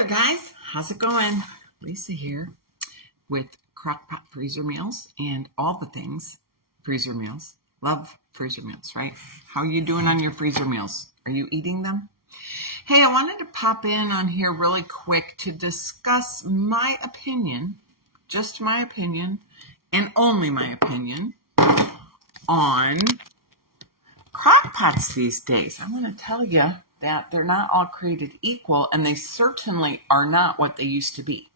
there, guys. How's it going? Lisa here with Crockpot freezer meals and all the things freezer meals. Love freezer meals, right? How are you doing on your freezer meals? Are you eating them? Hey, I wanted to pop in on here really quick to discuss my opinion, just my opinion, and only my opinion on crockpots these days. I want to tell you that they're not all created equal, and they certainly are not what they used to be.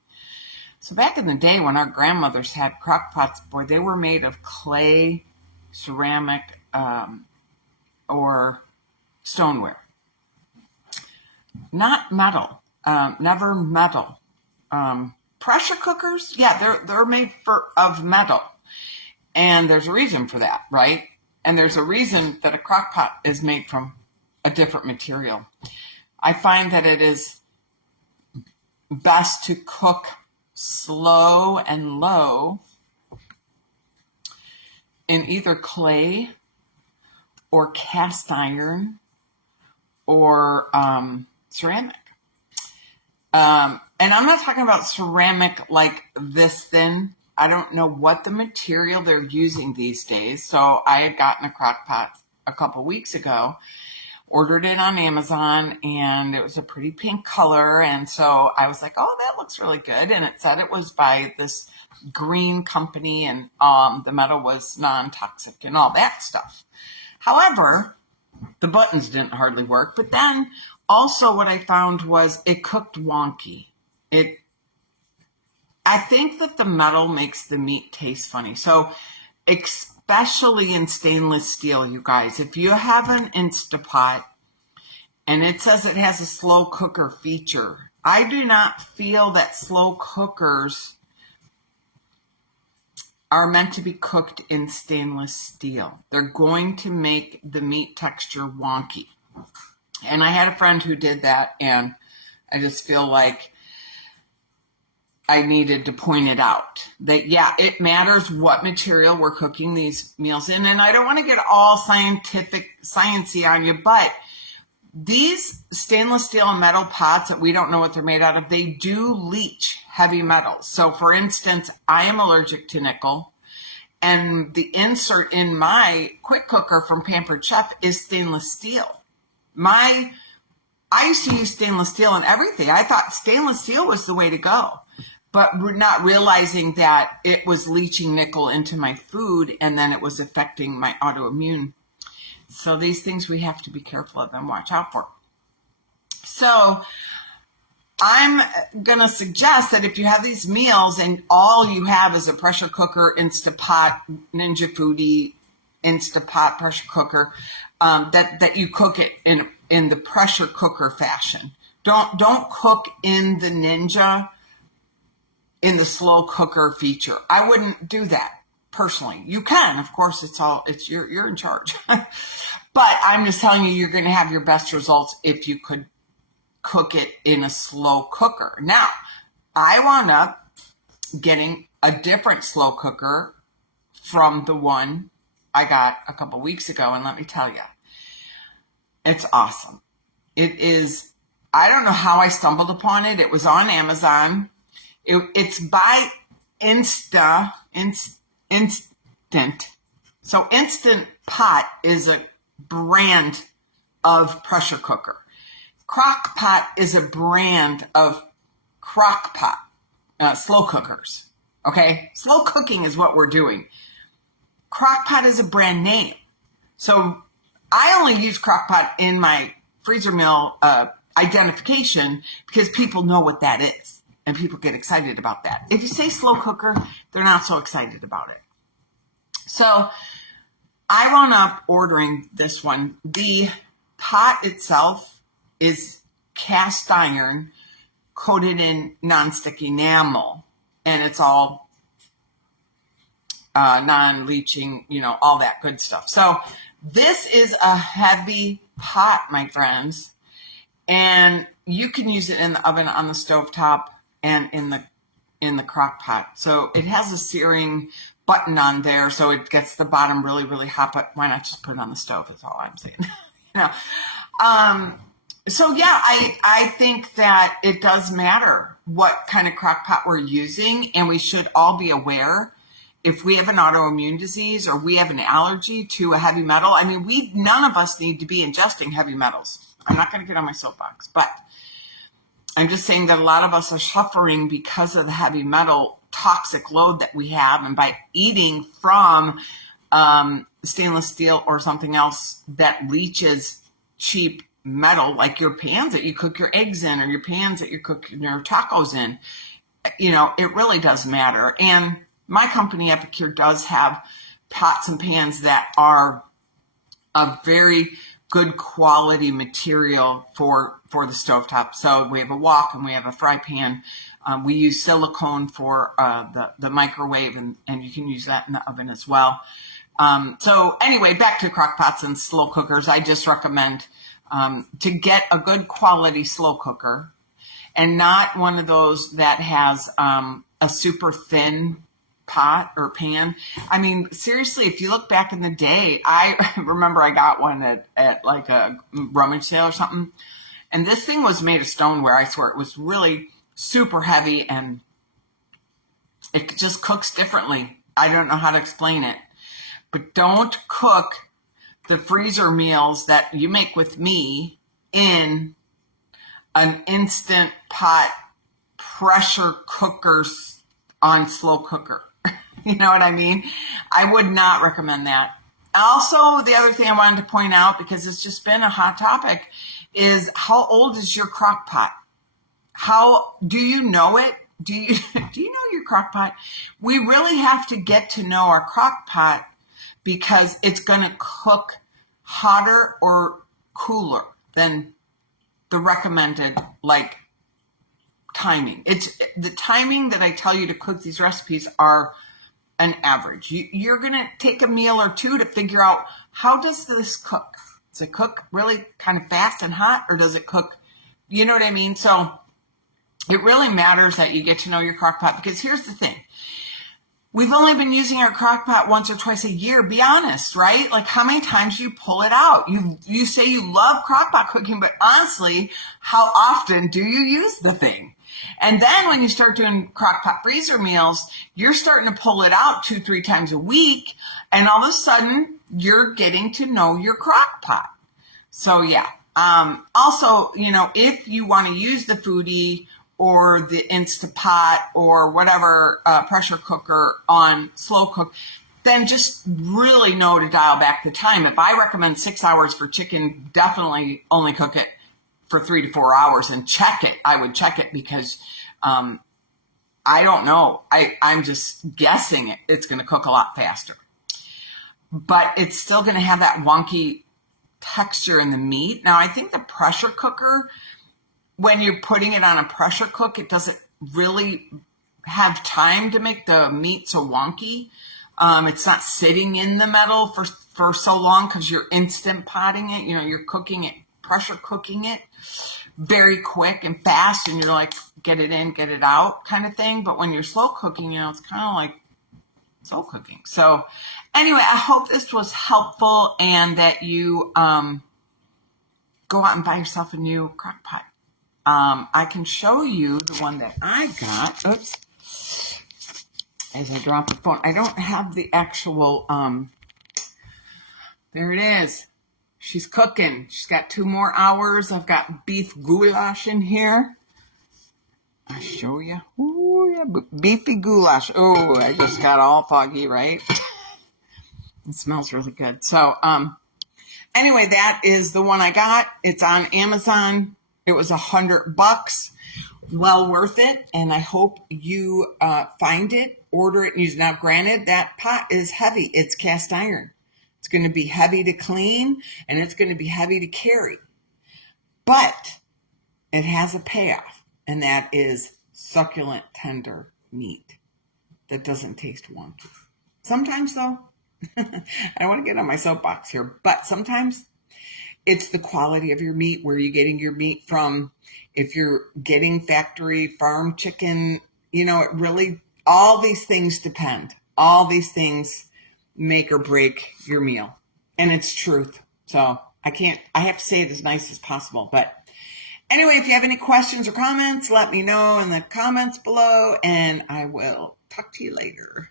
So back in the day when our grandmothers had crockpots, boy, they were made of clay, ceramic, or stoneware. Not metal, never metal. Pressure cookers, yeah, they're made of metal. And there's a reason for that, right? And there's a reason that a crockpot is made from a different material. I find that it is best to cook slow and low in either clay or cast iron or ceramic. And I'm not talking about ceramic like this thin. I don't know what the material they're using these days. So I had gotten a crockpot a couple weeks ago, ordered it on Amazon, and it was a pretty pink color. And so I was like, oh, that looks really good. And it said it was by this green company, and the metal was non-toxic and all that stuff. However, the buttons didn't hardly work. But then also what I found was it cooked wonky. I think that the metal makes the meat taste funny. So especially in stainless steel, you guys, if you have an Instapot and it says it has a slow cooker feature, I do not feel that slow cookers are meant to be cooked in stainless steel. They're going to make the meat texture wonky. And I had a friend who did that, and I just feel like I needed to point it out that, yeah, it matters what material we're cooking these meals in. And I don't want to get all sciencey on you, but these stainless steel and metal pots that we don't know what they're made out of, they do leach heavy metals. So for instance, I am allergic to nickel, and the insert in my quick cooker from Pampered Chef is stainless steel. I used to use stainless steel in everything. I thought stainless steel was the way to go, but not realizing that it was leaching nickel into my food, and then it was affecting my autoimmune. So these things we have to be careful of and watch out for. So I'm going to suggest that if you have these meals and all you have is a pressure cooker, Instapot, Ninja Foodie, Instapot pressure cooker, that you cook it in the pressure cooker fashion. Don't cook in the Ninja in the slow cooker feature. I wouldn't do that personally. You can, of course, you're in charge. But I'm just telling you, you're going to have your best results if you could cook it in a slow cooker. Now, I wound up getting a different slow cooker from the one I got a couple weeks ago, and let me tell you, it's awesome. It is, I don't know how I stumbled upon it. It was on Amazon. It's by Instant. So Instant Pot is a brand of pressure cooker. Crockpot is a brand of crockpot, slow cookers. Okay? Slow cooking is what we're doing. Crockpot is a brand name. So I only use crockpot in my freezer meal identification because people know what that is. And people get excited about that. If you say slow cooker, they're not so excited about it. So I wound up ordering this one. The pot itself is cast iron coated in nonstick enamel. And it's all non-leaching, all that good stuff. So this is a heavy pot, my friends. And you can use it in the oven, on the stovetop, and in the crock pot. So it has a searing button on there, so it gets the bottom really, really hot, but why not just put it on the stove is all I'm saying. So yeah, I think that it does matter what kind of crock pot we're using, and we should all be aware if we have an autoimmune disease or we have an allergy to a heavy metal. I mean, none of us need to be ingesting heavy metals. I'm not going to get on my soapbox, but I'm just saying that a lot of us are suffering because of the heavy metal toxic load that we have, and by eating from stainless steel or something else that leaches cheap metal, like your pans that you cook your eggs in, or your pans that you cook your tacos in, it really does matter. And my company, Epicure, does have pots and pans that are a very good quality material for the stovetop. So we have a wok and we have a fry pan. We use silicone for the microwave, and you can use that in the oven as well. So anyway, back to crock pots and slow cookers. I just recommend to get a good quality slow cooker, and not one of those that has a super thin pot or pan. I mean, seriously, if you look back in the day, I remember I got one at like a rummage sale or something, and this thing was made of stoneware. I swear, it was really super heavy, and it just cooks differently. I don't know how to explain it, but don't cook the freezer meals that you make with me in an instant pot pressure cooker on slow cooker. You know what I mean? I would not recommend that. Also, the other thing I wanted to point out, because it's just been a hot topic, is how old is your crock pot? How do you know it? Do you know your crock pot? We really have to get to know our crock pot, because it's going to cook hotter or cooler than the recommended timing. It's the timing that I tell you to cook these recipes are an average. You're going to take a meal or two to figure out, how does this cook? Does it cook really kind of fast and hot, or does it cook, you know what I mean? So it really matters that you get to know your crock pot, because here's the thing. We've only been using our crock pot once or twice a year. Be honest, right? Like, how many times do you pull it out? You say you love crock pot cooking, but honestly, how often do you use the thing? And then when you start doing crock pot freezer meals, you're starting to pull it out 2-3 times a week, and all of a sudden you're getting to know your crock pot. So yeah. Also, if you want to use the Foodie or the Instapot or whatever pressure cooker on slow cook, then just really know to dial back the time. If I recommend 6 hours for chicken, definitely only cook it for 3 to 4 hours and check it. I would check it, because I don't know. I'm just guessing it's going to cook a lot faster. But it's still going to have that wonky texture in the meat. Now, I think the pressure cooker, when you're putting it on a pressure cook, it doesn't really have time to make the meat so wonky. It's not sitting in the metal for so long, because you're instant potting it. You're cooking it, pressure cooking it very quick and fast, and you're like, get it in, get it out kind of thing. But when you're slow cooking, it's kind of like slow cooking. So anyway, I hope this was helpful, and that you go out and buy yourself a new crock pot. I can show you the one that I got. Oops. As I drop the phone. I don't have the actual, there it is. She's cooking. She's got 2 more hours. I've got beef goulash in here. I'll show you. Ooh, yeah, beefy goulash. Oh, I just got all foggy, right? It smells really good. So, anyway, that is the one I got. It's on Amazon. It was $100. Well worth it. And I hope you find it, order it, and use it. Now, granted, that pot is heavy. It's cast iron. It's going to be heavy to clean, and it's going to be heavy to carry. But it has a payoff, and that is succulent, tender meat that doesn't taste wonky. Sometimes, though, I don't want to get on my soapbox here, but sometimes it's the quality of your meat. Where are you getting your meat from? If you're getting factory farm chicken, it really, all these things depend. All these things make or break your meal. And it's truth. So I have to say it as nice as possible. But Anyway, if you have any questions or comments, let me know in the comments below, and I will talk to you later.